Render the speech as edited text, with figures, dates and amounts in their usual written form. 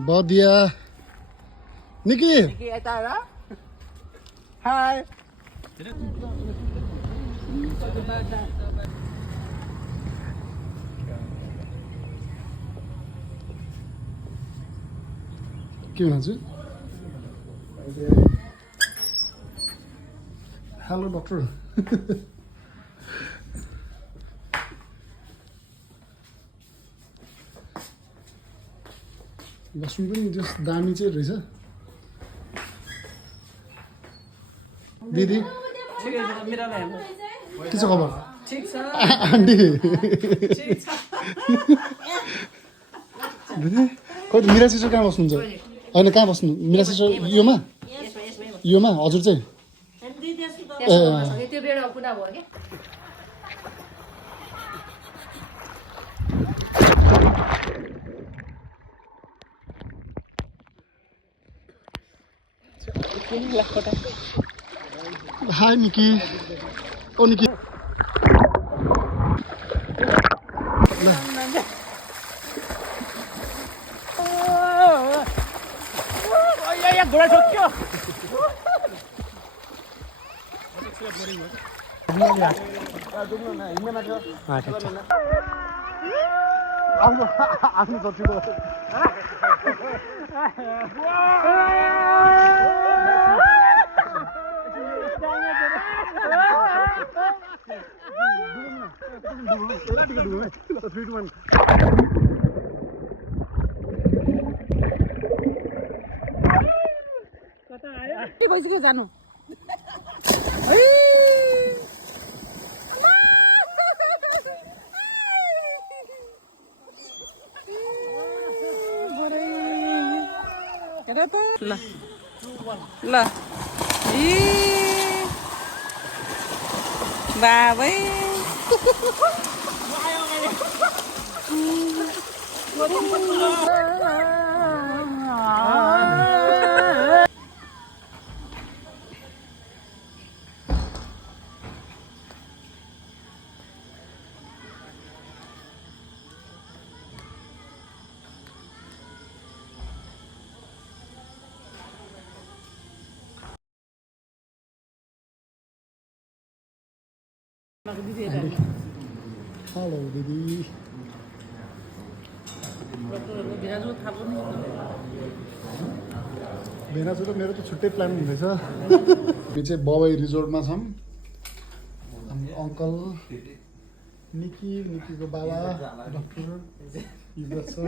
बदिया निकी यता हेर हाय के भन्छ हेलो डक्टर वासरुम पनि जस दामी चाहिँ रहेछ दिदी के छ खबर आन्टी दिदी खोइ मिरा सिस्टर कहाँ बस्नुहुन्छ होइन कहाँ बस्नु मिरा सिस्टर योमा हजुर चाहिँ त्यो बेडा पुरा भयो क्या हाई निकी ओ निकी घोडा ठोक्यो आफ्नो सचिव भइसक्यो जानु ल ल बाबै हेलो दिदी भेनाजु र मेरो त छुट्टै प्लान हुँदैछ यो चाहिँ बबाई रिजोर्टमा छौँ हाम्रो अङ्कल निकीको बाबा डक्टर